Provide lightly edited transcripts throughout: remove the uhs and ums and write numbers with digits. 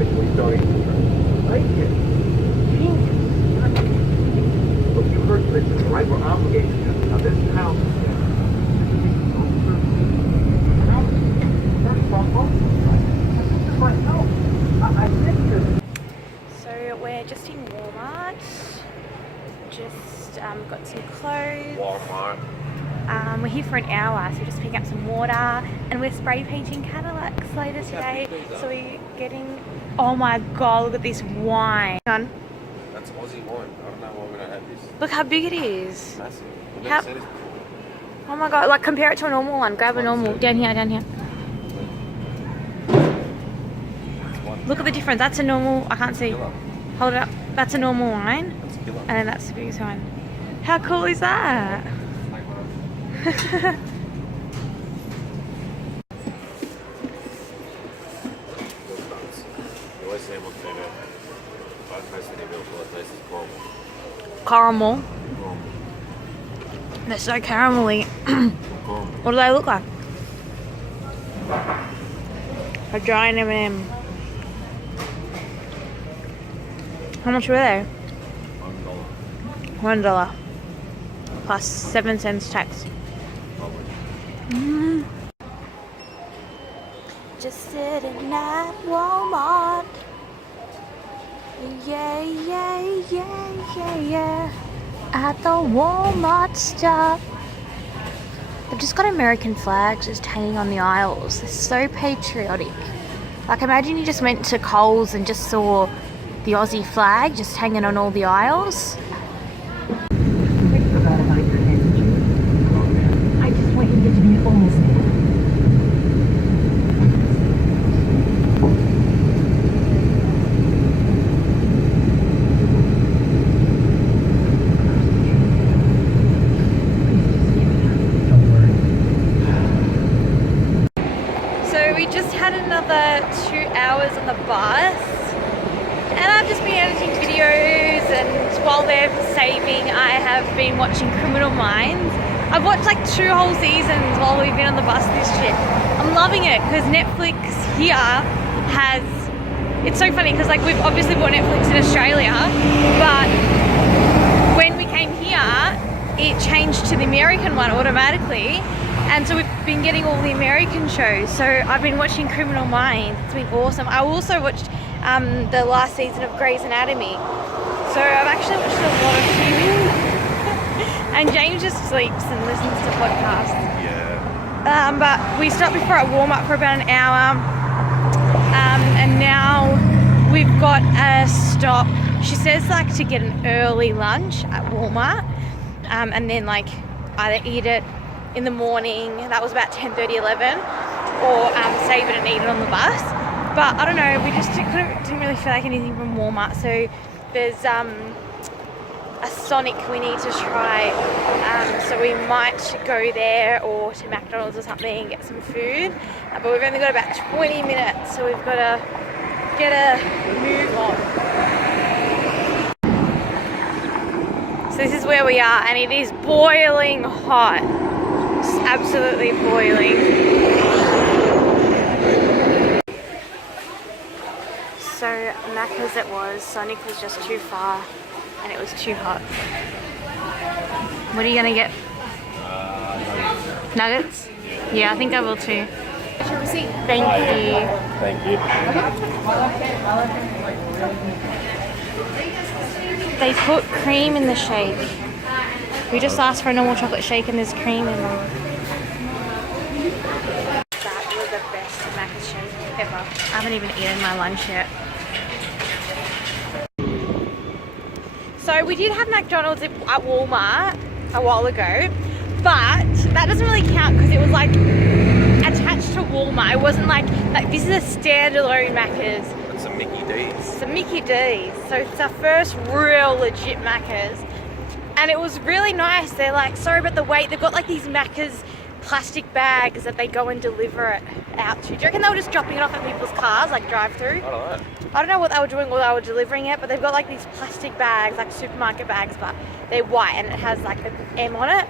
officially starting to like it. Look, you heard Richard, right? We're obligated to. Now, this house is so we're just in Walmart. Just got some clothes. Walmart. We're here for an hour, so we're just picking up some water, and we're spray painting Cadillacs later today. So we're getting. Oh my god! Look at this wine. That's Aussie wine. I don't know why we don't have this. Look how big it is. Massive. We've How- never seen this before. Oh my god! Like compare it to a normal one. Grab a normal. Down here. Down here. Look at the difference. That's a normal. I can't see. Killer. Hold it up. That's a normal wine, That's a killer. and then that's the biggest one. How cool is that? You always say what's better. I most of the people this is caramel. Caramel. Caramel. They're so caramelly. Caramel. What do they look like? A giant M&M. How much were they? $1. $1 plus 7 cents tax. Just sitting at Walmart. Yeah, yeah, yeah, yeah, yeah. At the Walmart stop. They've just got American flags just hanging on the aisles. They're so patriotic. Like imagine you just went to Coles and just saw the Aussie flag just hanging on all the aisles. I just want you to be honest. So we just had another 2 hours on the bus, and I've just been editing videos, and while they're saving I have been watching Criminal Minds. I've watched like 2 whole seasons while we've been on the bus this trip. I'm loving it because Netflix here has, it's so funny because like we've obviously bought Netflix in Australia, but when we came here it changed to the American one automatically, and so we've been getting all the American shows. So I've been watching Criminal Minds. It's been awesome. I also watched the last season of Grey's Anatomy. So I've actually watched a lot of TV. And James just sleeps and listens to podcasts. Yeah. But we stopped before at Walmart for about an hour. And now we've got a stop. She says like to get an early lunch at Walmart. And then like either eat it in the morning, that was about 10:30, 11, or save it and eat it on the bus. But I don't know, we just didn't really feel like anything from Walmart. So there's a Sonic we need to try, so we might go there or to McDonald's or something and get some food. But we've only got about 20 minutes, so we've got to get a move on. So this is where we are, and it is boiling hot. It's absolutely boiling. So Macca's it was, Sonic was just too far and it was too hot. What are you gonna get? Nuggets? Yeah, I think I will too. Your receipt. Thank you. Thank you. They put cream in the shake. We just asked for a normal chocolate shake and there's cream in them. That was the best Macca's shake ever. I haven't even eaten my lunch yet. So we did have McDonald's at Walmart a while ago, but that doesn't really count because it was like attached to Walmart. It wasn't like this is a standalone Macca's. It's a Mickey D's. It's a Mickey D's. So it's our first real legit Macca's. And it was really nice. They're like, sorry about the wait. They've got like these Macca's plastic bags that they go and deliver it out to. Do you reckon they were just dropping it off at people's cars, like drive through? I don't know. I don't know what they were doing while they were delivering it, but they've got like these plastic bags, like supermarket bags, but they're white and it has like an M on it.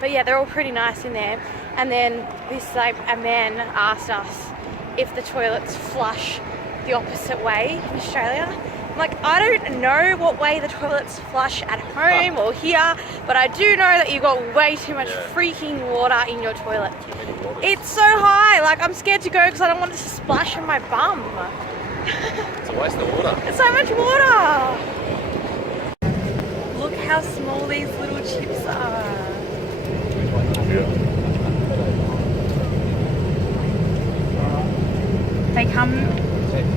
But yeah, they're all pretty nice in there. And then this like a man asked us if the toilets flush the opposite way in Australia. Like, I don't know what way the toilets flush at home or here, but I do know that you've got way too much freaking water in your toilet. It's so high, like I'm scared to go because I don't want it to splash on my bum. It's a waste of water. It's so much water. Look how small these little chips are. They come,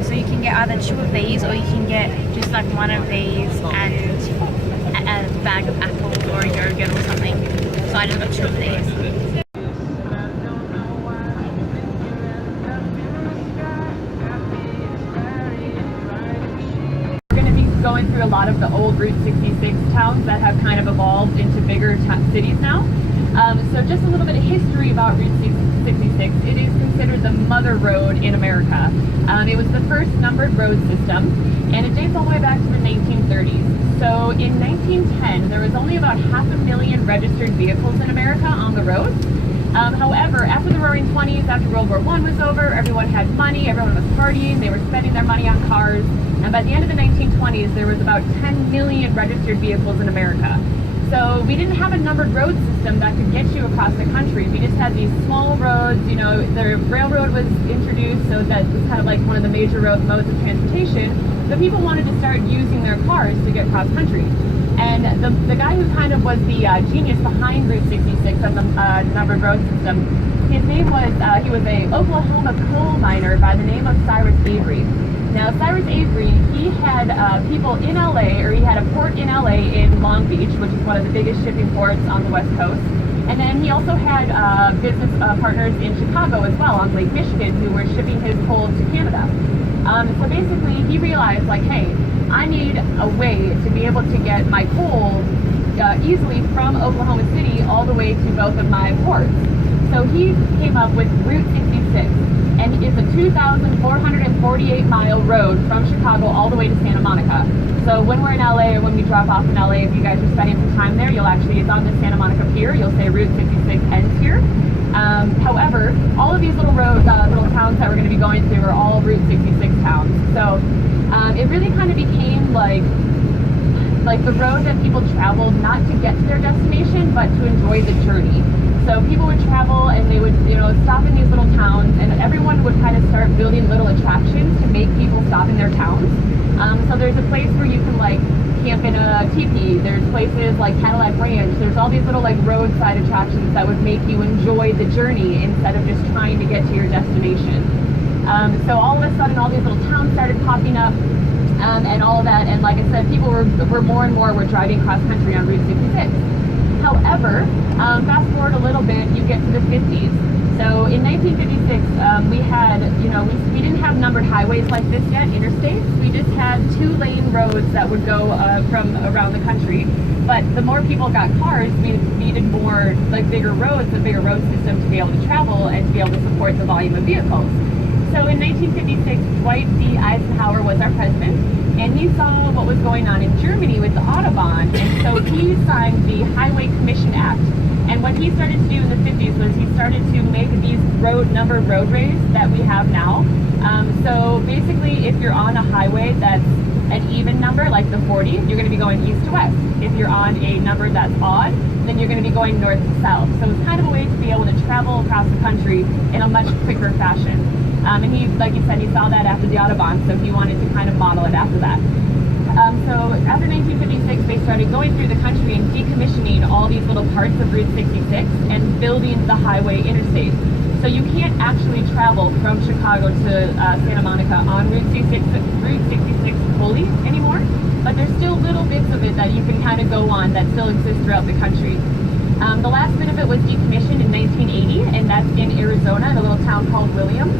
so you can get either 2 of these or you can get just like 1 of these and a bag of apples or a yogurt or something. So I just got 2 of these. We're going to be going through a lot of the old Route 66 towns that have kind of evolved into bigger cities now. So just a little bit of history about Route 66. It is considered the mother road in America. It was the first numbered road system, and it dates all the way back to the 1930s. So in 1910, there was only about 500,000 registered vehicles in America on the road. However, after the Roaring 20s, after World War I was over, everyone had money, everyone was partying, they were spending their money on cars, and by the end of the 1920s, there was about 10 million registered vehicles in America. So we didn't have a numbered road system that could get you across the country. We just had these small roads, you know, the railroad was introduced, so that was kind of like one of the major modes of transportation. But people wanted to start using their cars to get cross country. And the guy who kind of was the genius behind Route 66 and the numbered road system, his name was, he was a Oklahoma coal miner by the name of Cyrus Avery. Now, Cyrus Avery, he had people in LA, or he had a port in LA in Long Beach, which is one of the biggest shipping ports on the West Coast. And then he also had business partners in Chicago as well, on Lake Michigan, who were shipping his coal to Canada. So basically, he realized, like, hey, I need a way to be able to get my coal easily from Oklahoma City all the way to both of my ports. So he came up with Route 66. And it's a 2,448-mile road from Chicago all the way to Santa Monica. So when we're in LA or when we drop off in LA, if you guys are spending some time there, you'll actually, it's on the Santa Monica Pier, you'll say Route 66 ends here. However, all of these little roads, little towns that we're going to be going through are all Route 66 towns. So it really kind of became like the road that people traveled not to get to their destination, but to enjoy the journey. So people would travel and they would, you know, stop in these little towns, and everyone would kind of start building little attractions to make people stop in their towns. So there's a place where you can like camp in a teepee. There's places like Cadillac Ranch. There's all these little like roadside attractions that would make you enjoy the journey instead of just trying to get to your destination. So all of a sudden, all these little towns started popping up. And all of that, and like I said, people were more and more were driving cross country on Route 66. However, fast forward a little bit, you get to the 50s. So in 1956, we had, you know, we didn't have numbered highways like this yet, interstates. We just had 2-lane roads that would go from around the country. But the more people got cars, we needed more, like bigger roads, a bigger road system to be able to travel and to be able to support the volume of vehicles. So in 1956, Dwight D. Eisenhower was our president, and he saw what was going on in Germany with the Autobahn, and so he signed the Highway Commission Act. And what he started to do in the 50s was he started to make these numbered roadways that we have now. So basically, if you're on a highway that's an even number, like the 40, you're going to be going east to west. If you're on a number that's odd, then you're going to be going north to south. So it's kind of a way to be able to travel across the country in a much quicker fashion. And he, like you said, he saw that after the Autobahn, so he wanted to kind of model it after that. So after 1956, they started going through the country and decommissioning all these little parts of Route 66 and building the highway interstate. So you can't actually travel from Chicago to Santa Monica on Route 66 fully anymore, but there's still little bits of it that you can kind of go on that still exist throughout the country. The last bit of it was decommissioned in 1980, and that's in Arizona, in a little town called Williams.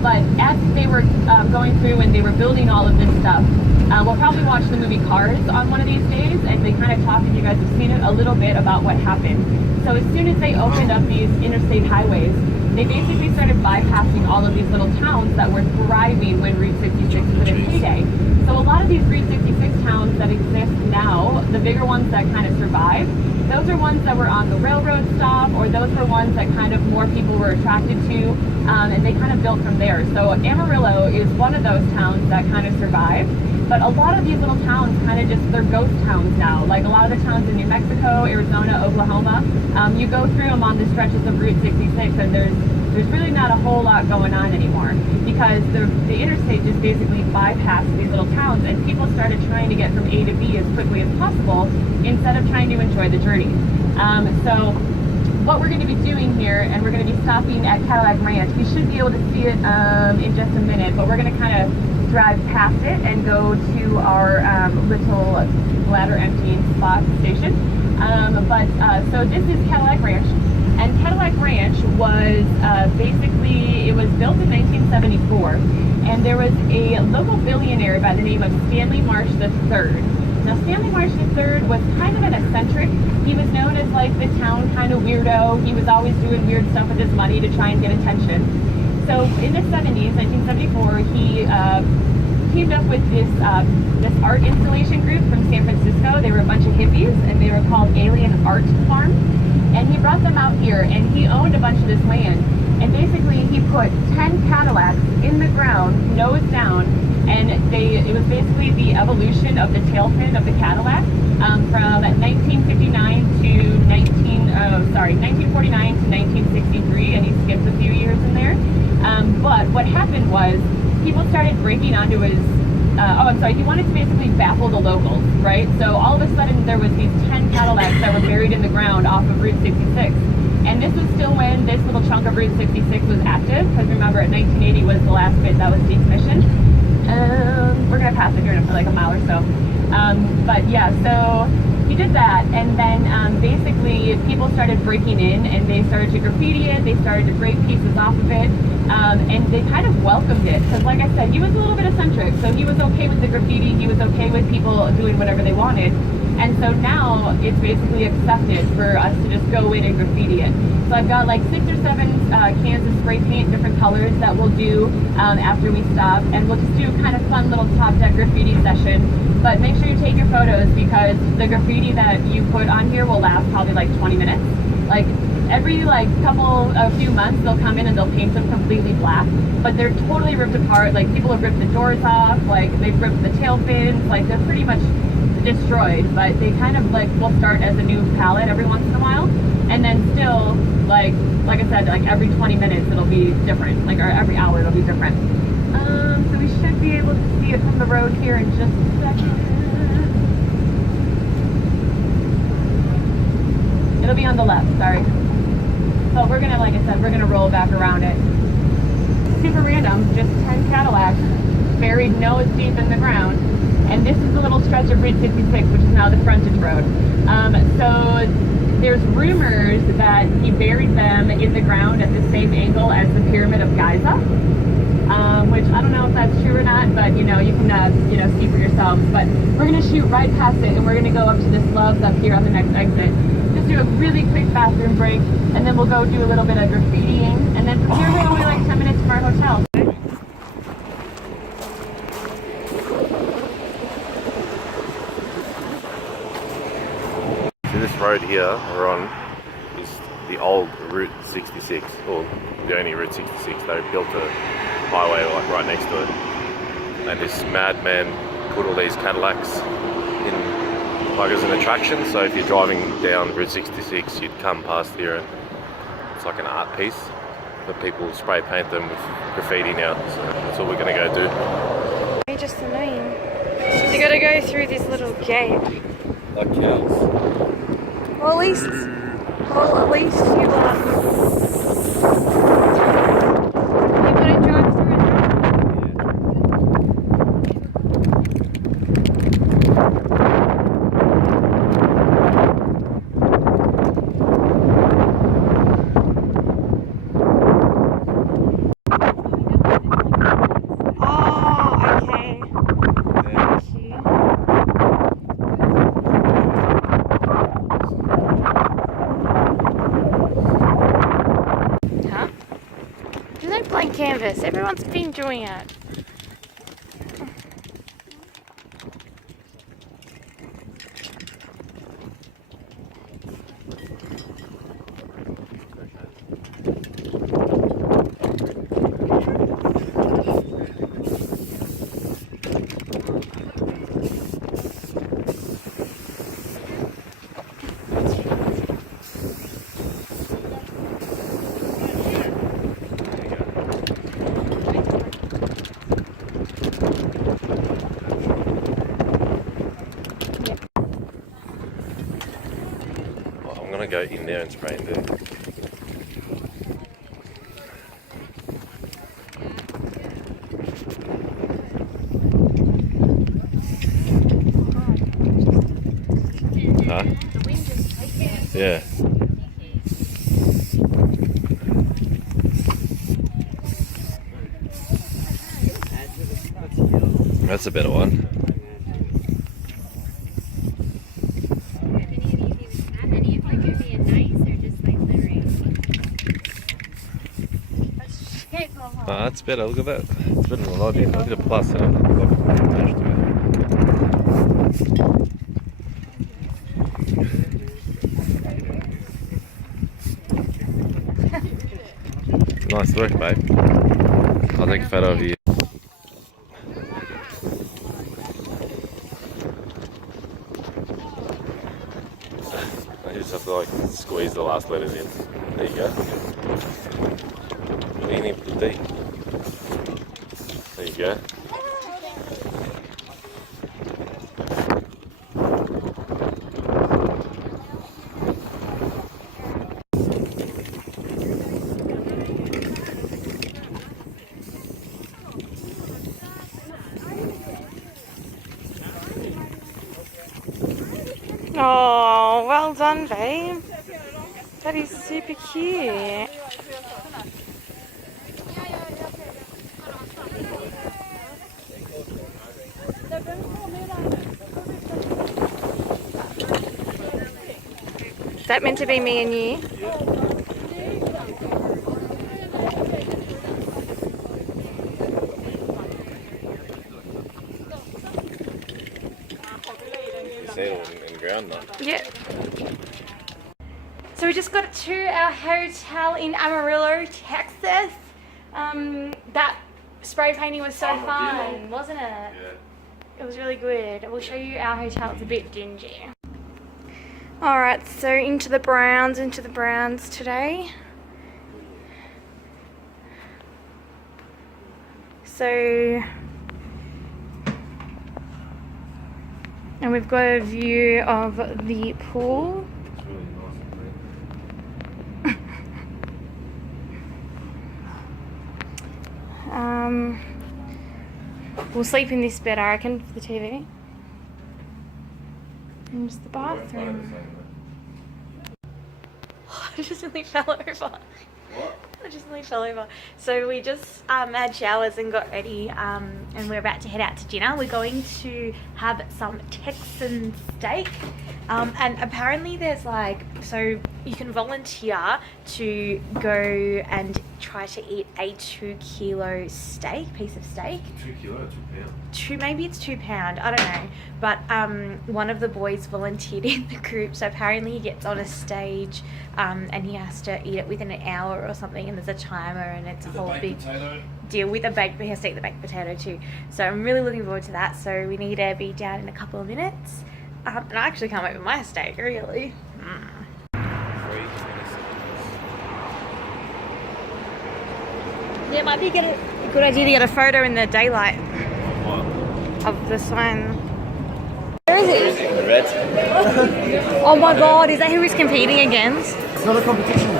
But as they were going through and they were building all of this stuff, we'll probably watch the movie Cars on one of these days, and they kind of talk, if you guys have seen it, a little bit about what happened. So as soon as they opened up these interstate highways, they basically started bypassing all of these little towns that were thriving when Route 66 was in its heyday. So a lot of these Route 66 towns that exist now, the bigger ones that kind of survived, those are ones that were on the railroad stop, or those were ones that kind of more people were attracted to, and they kind of built from there. So Amarillo is one of those towns that kind of survived. But a lot of these little towns kind of just, they're ghost towns now. Like a lot of the towns in New Mexico, Arizona, Oklahoma, you go through them on the stretches of Route 66 and there's really not a whole lot going on anymore, because the interstate just basically bypassed these little towns and people started trying to get from A to B as quickly as possible instead of trying to enjoy the journey. So what we're going to be doing here, and we're going to be stopping at Cadillac Ranch. We should be able to see it in just a minute, but we're going to kind of drive past it and go to our little bladder emptying spot station. So this is Cadillac Ranch, and Cadillac Ranch was basically, it was built in 1974, and there was a local billionaire by the name of Stanley Marsh III. Now Stanley Marsh III was kind of an eccentric. He was known as like the town kind of weirdo. He was always doing weird stuff with his money to try and get attention. So in the 70s, 1974, he teamed up with this art installation group from San Francisco. They were a bunch of hippies, and they were called Alien Art Farm. And he brought them out here, and he owned a bunch of this land. And basically, he put 10 Cadillacs in the ground, nose down, and it was basically the evolution of the tail fin of the Cadillac from 1959 to 1949 to 1963, and he skipped a few years in there. But what happened was people started breaking onto his, he wanted to basically baffle the locals, right? So all of a sudden there was these 10 Cadillacs that were buried in the ground off of Route 66. And this was still when this little chunk of Route 66 was active, because remember, 1980 was the last bit that was decommissioned. We're gonna pass it here for like a mile or so. But yeah, so he did that, and then basically people started breaking in and they started to graffiti it, they started to break pieces off of it, and they kind of welcomed it, because like I said, he was a little bit eccentric, so he was okay with the graffiti, he was okay with people doing whatever they wanted. And so now it's basically accepted for us to just go in and graffiti it. So I've got like 6 or 7 cans of spray paint, different colors, that we'll do after we stop. And we'll just do a kind of fun little top deck graffiti session. But make sure you take your photos, because the graffiti that you put on here will last probably like 20 minutes. Like every few months they'll come in and they'll paint them completely black. But they're totally ripped apart. Like people have ripped the doors off, like they've ripped the tail fins, like they're pretty much destroyed, but they kind of like will start as a new palette every once in a while, and then still like I said, like every 20 minutes it'll be different, or every hour it'll be different. So we should be able to see it from the road here in just a second. It'll be on the left, sorry. But we're gonna, like I said, we're gonna roll back around it. Super random, just 10 Cadillacs buried nose deep in the ground. And this is the little stretch of Route 66, which is now the frontage road. So there's rumors that he buried them in the ground at the same angle as the Pyramid of Giza, which I don't know if that's true or not, but you can see for yourselves. But we're gonna shoot right past it, and we're gonna go up to this Love's up here on the next exit. Just do a really quick bathroom break, and then we'll go do a little bit of graffitiing, and then from here we're only like 10 minutes from our hotel. This road here we're on is the old Route 66, or the only Route 66. They built a highway like right next to it, and this madman put all these Cadillacs in like as an attraction. So if you're driving down Route 66, you'd come past here, and it's like an art piece. But people spray paint them with graffiti now, so that's what we're gonna go do. Just annoying. You gotta go through this little gate. Like cows. Well, at least you gotta drive through it. Oh, okay. Thank you. Everyone's been enjoying it. I'm gonna go in there and spray in there. Huh? Yeah. That's a better one. Oh, that's better, look at that. It's better than I did. I did a plus and it looked like mashed together. Nice work, babe. I'll take a photo of you. I just have to like squeeze the last letters in. There you go. Lean in for the D. There you go. Oh, well done, babe. That is super cute. Is that meant to be me and you? In the ground now. Yeah. So we just got to our hotel in Amarillo, Texas. That spray painting was so fun, wasn't it? Yeah. It was really good. We'll show you our hotel. It's a bit dingy. Alright, so into the browns today. So, and we've got a view of the pool. It's really nice and clean. We'll sleep in this bed, I reckon, for the TV. And just the bathroom. I just nearly fell over. What? I just nearly fell over. So we just had showers and got ready, and we're about to head out to dinner. We're going to have some Texan steak, and apparently there's like, so you can volunteer to go and try to eat a 2 kilo piece of steak. 2 kilo, 2 pound. Maybe it's £2, I don't know, but one of the boys volunteered in the group, so apparently he gets on a stage and he has to eat it within an hour or something, and there's a timer and it's a whole big deal with a baked, he has to eat the baked potato too. So I'm really looking forward to that. So we need to be down in a couple of minutes, and I actually can't wait for my steak, really. Yeah, it might be a good idea to get a photo in the daylight of the sign. Where is he? The red. Oh my god, is that who he's competing against? It's not a competition.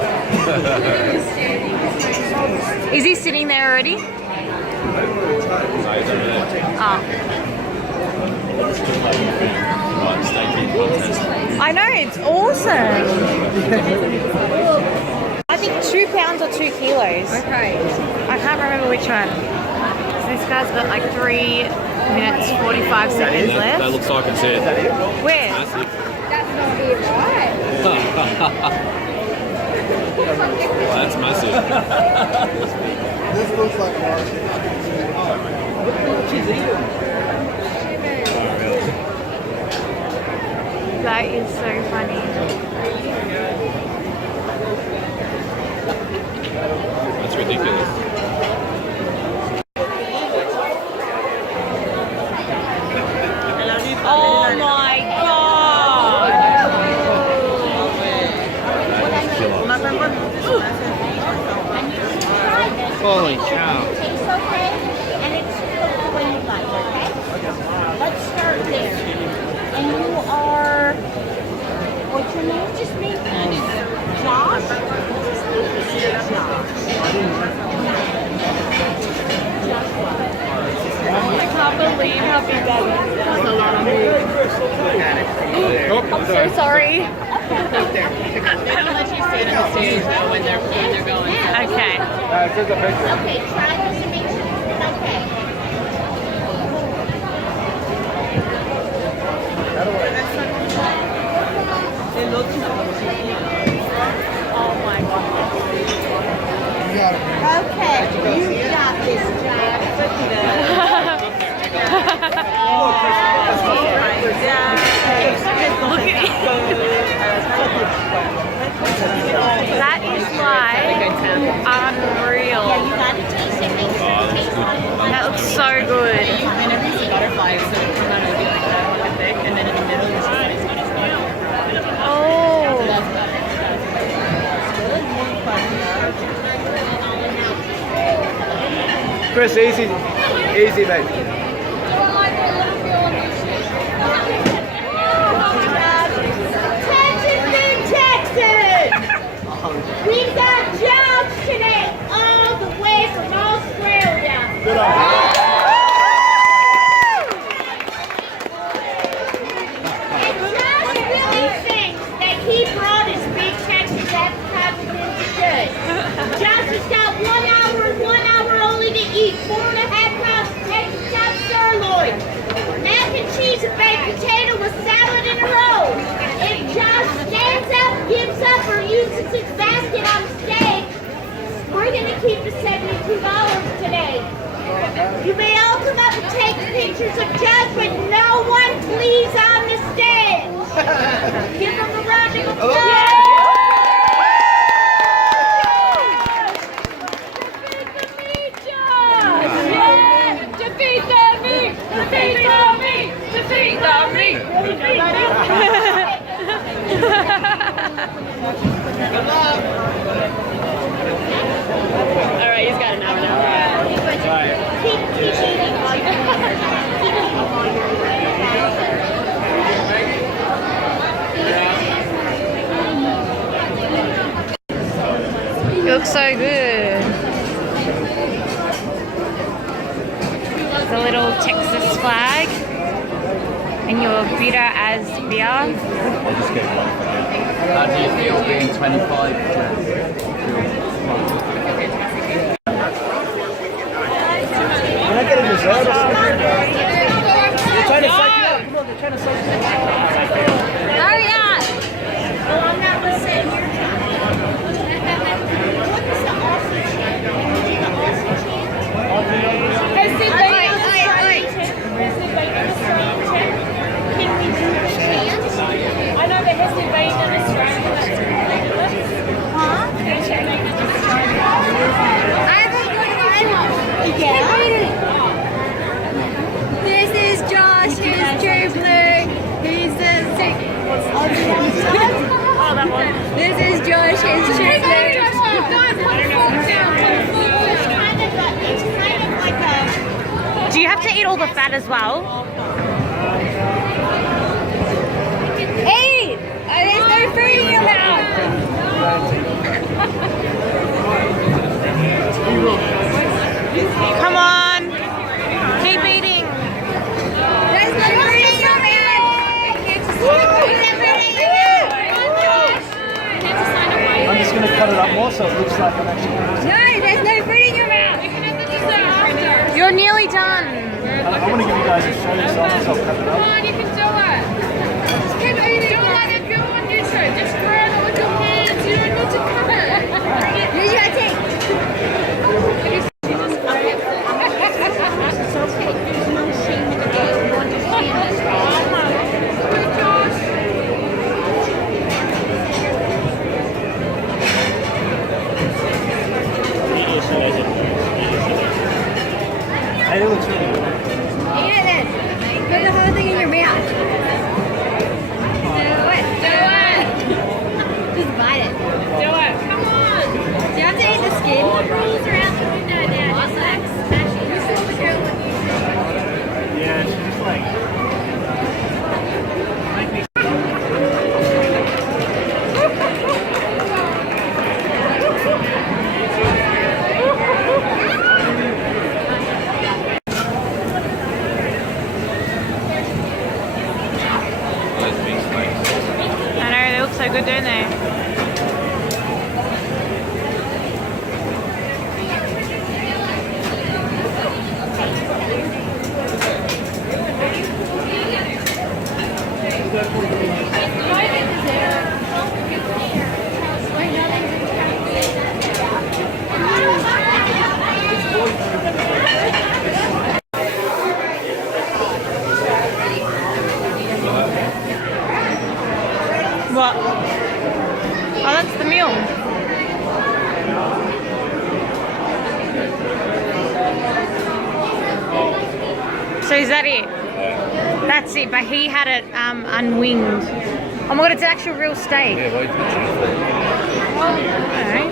Is he sitting there already? Oh. I know, it's awesome. I think £2 or 2 kilos. Okay. I can't remember which one. So this guy's got like 3 minutes 45 seconds left. That looks like it's it. Where? Massive. That's not it, right? Well, that's massive. This looks like That is so funny. That's ridiculous. Oh my god! holy cow. Tastes okay, and it's cooked when you like, okay? Let's start there. And you are, what's your name? Just me. Josh? Just me. Josh. I can't believe how big that is. I'm so sorry. They don't let you stand on the stage though when they're going. Okay. Okay, try this and make sure it's okay. Oh my god. Okay, you got this, Josh. Look at it. That is like unreal. Yeah, you gotta taste it, make sure it tastes like That looks so good. Whenever you see butterflies, so it come out and be like that, like thick, and then in the middle it's just like Oh. that's butter. Chris, easy, easy, mate. Attention, New Texas! We've got Josh today, all the way from Australia. Good on And Josh really thinks that he brought his big Texas advertising into good. Josh has got 1 hour and 1 hour only to eat 4.5 pounds of Texas top sirloin, mac and cheese and baked potato with salad in a row. If Josh stands up, gives up, or uses his basket on steak, we're going to keep the $72 today. You may all come up and take pictures of Josh, but no one please on the stage. Give him a round of applause. Defeat the meat! Defeat the meat! Defeat the meat! All right, he's got an hour now. Keep eating while you're You look so good. The little Texas flag and your bitter as beer. I'll just get one. How do you feel being 25? Can I get a dessert or something? They're trying to psych you up. Come on, they're trying to psych you up. Hurry up! Oh, I'm not listening. What is the Aussie chant? Can we do the Aussie chant? Has the Australian chant? Can we do the chant? I know that has been made in Australia. Huh? I have a good one. Yeah. This is Josh, he's True Blue, he's the sick. Oh, that one. This is Josh, he's True Blue. It's kind of like a... Do you have to eat all the fat as well? Eat! There's no food in your mouth! Come on! Keep eating! There's no food in your mouth! I'm just going to cut it up more so it looks like I'm actually... No, there's no food in your mouth! You're nearly done! I want to give you guys a show yourself, so I'll cut it up. Come on, you can do it. Just keep eating. Do it like a girl on YouTube. Just grab it with your hands. You don't need to cut it. Use your teeth! It looks really good. Eat it then. Put the whole thing in your mouth. Do it. Do it. Just bite it. Do it. Come on. Do you have to eat the skin? The rules are out the window now. Just like smash it. You saw the girl when you Yeah, she's just like. I know, they look so good, don't they? What? Oh, that's the meal. So is that it? That's it, but he had it unwinged. Oh my god, it's an actual real steak. Yeah, wait for the Alright.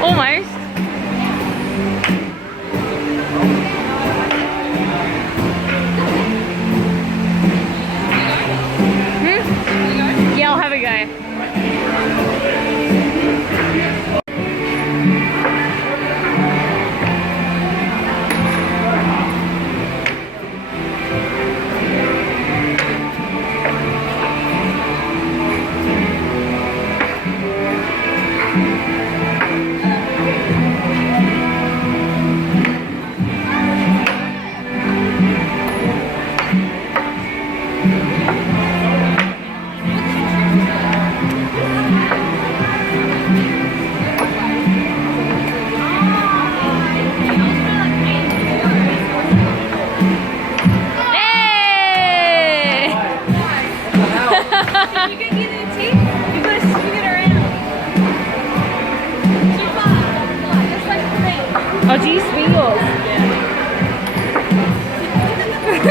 Almost. Yeah, I'll have a go. Hey! You can get it teeth. You gotta swing it around. Keep on. Just like the thing. Oh, do you swing yours?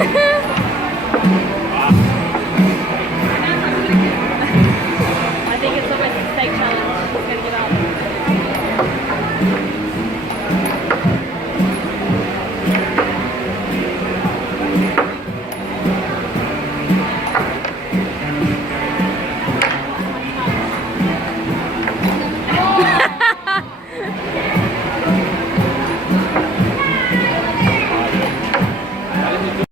Yeah.